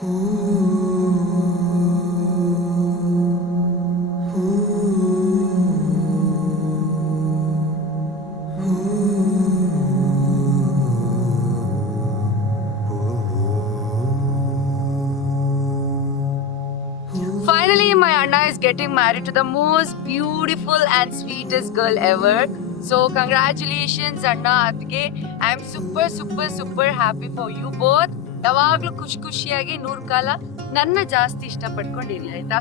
Finally, my Anna is getting married to the most beautiful and sweetest girl ever. So, congratulations, Anna, Adge. I am super happy for you both. ಯಾವಾಗ್ಲೂ ಖುಷಿಯಾಗಿ 100 ಕಾಲ ನನ್ನ ಜಾಸ್ತಿ ಇಷ್ಟಪಡ್ಕೊಂಡಿರಿ ಆಯ್ತಾ.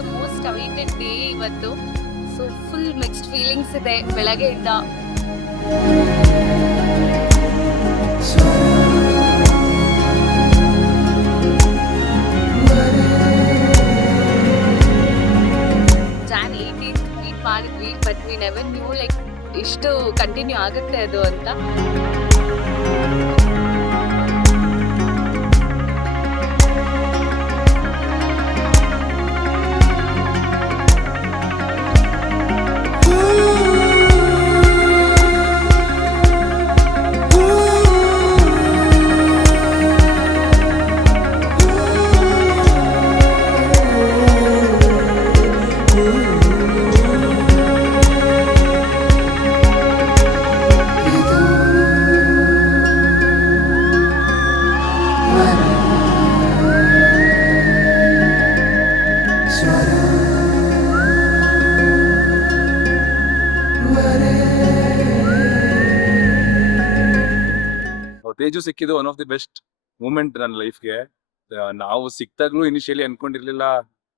The most awaited day ಇವತ್ತು. So full mixed feelings ಇದೆ ಬೆಳಗ್ಗೆಯಿಂದ. Jan 18th meet ಮಾಡಿದ್ವಿ, but we never knew like ಇಷ್ಟು ಕಂಟಿನ್ಯೂ ಆಗುತ್ತೆ ಅದು ಅಂತ. ತೇಜು ಸಿಕ್ಕಿದ್ದು one of the best moment ನನ್ನ ಲೈಫ್ಗೆ. ನಾವು ಸಿಕ್ತಾಗ್ಲೂ ಇನಿಷಿಯಲಿ ಅನ್ಕೊಂಡಿರ್ಲಿಲ್ಲ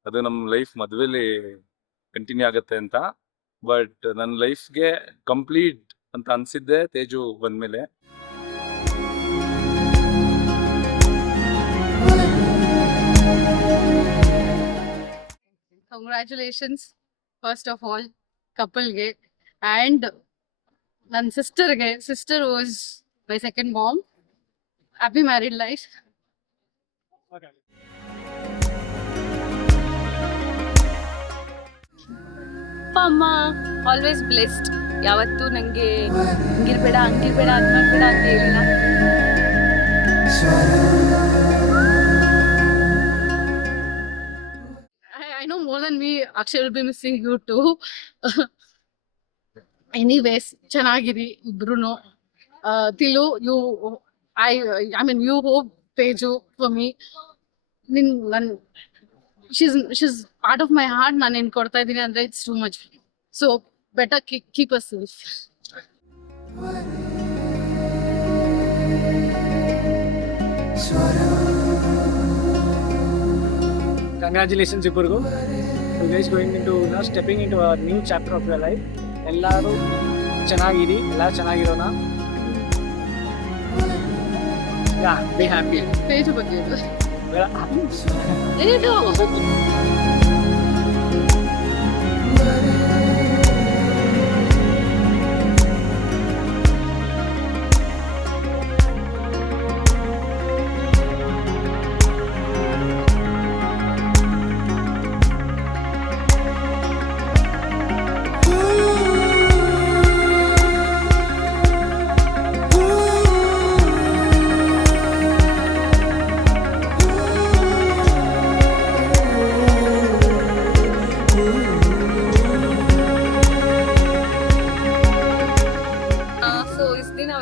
ಅದು ನಮ್ಮ ಲೈಫ್ ಮದುವೆಲಿ ಕಂಟಿನ್ಯೂ ಆಗುತ್ತೆ ಅಂತ. ಬಟ್ ನನ್ನ ಲೈಫ್ಗೆ ಕಂಪ್ಲೀಟ್ ಅಂತ ಅನ್ಸಿದ್ದೆ ತೇಜು ಬಂದ್ಮೇಲೆ. ಕಂಗ್ರ್ಯಾಚುಲೇಷನ್ಸ್ ಫಸ್ಟ್ ಆಫ್ ಆಲ್ ಕಪಲ್ಗೆ ಆ್ಯಂಡ್ ನನ್ನ ಸಿಸ್ಟರ್ಗೆ. Sister was my second mom. Happy married life. ಅಮ್ಮ ಆಲ್ವೇಸ್ ಬ್ಲೆಸ್ಡ್. ಯಾವತ್ತೂ ನನಗೆ ಹಿಂಗಿರ್ಬೇಡ ಹಂಗಿರ್ಬೇಡ ಅದು ಮಾಡಬೇಡ ಅಂತ ಹೇಳಿಲ್ಲ. I know more than me, Akshay will be missing you too. Anyways, Channagiri ಇಬ್ರುನು. Tilu, I mean, you hope Teju for me. She's part of my heart. ನಾನು ಏನು ಕೊಡ್ತಾ ಇದ್ದೀನಿ ಅಂದ್ರೆ it's too much. So better keep us safe. Congratulations ಇಬ್ಬರಿಗೂ. You guys going into stepping into a new chapter of your life. ಎಲ್ಲರೂ ಚೆನ್ನಾಗಿರಿ, ಎಲ್ಲರೂ ಚೆನ್ನಾಗಿರೋಣ. Yeah, be happy. Teju ಬಗ್ಗೆ ಬೇಡ. ಏನು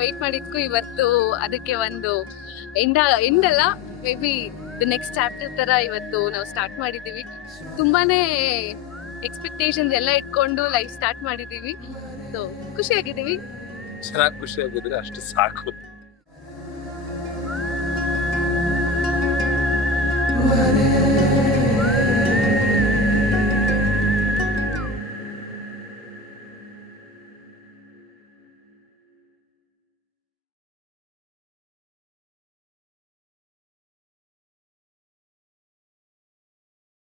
ವೇಟ್ ಮಾಡಿದ್ಕು ಇವತ್ತು ಅದಕ್ಕೆ ಒಂದು ಎಂಡ್ ಅಲ್ಲ, may be the next chapter ತರ ಇವತ್ತು ನಾವು ಸ್ಟಾರ್ಟ್ ಮಾಡಿದೀವಿ. ತುಂಬಾನೇ ಎಕ್ಸ್ಪೆಕ್ಟೇಷನ್ಸ್ ಎಲ್ಲ ಇಟ್ಕೊಂಡು ಲೈಫ್ ಸ್ಟಾರ್ಟ್ ಮಾಡಿದೀವಿ. ಸೊ ಖುಷಿಯಾಗಿದ್ದೀವಿ. ಚೆನ್ನಾಗಿ ಖುಷಿಯಾಗಿದ್ರೆ ಅಷ್ಟು ಸಾಕು. What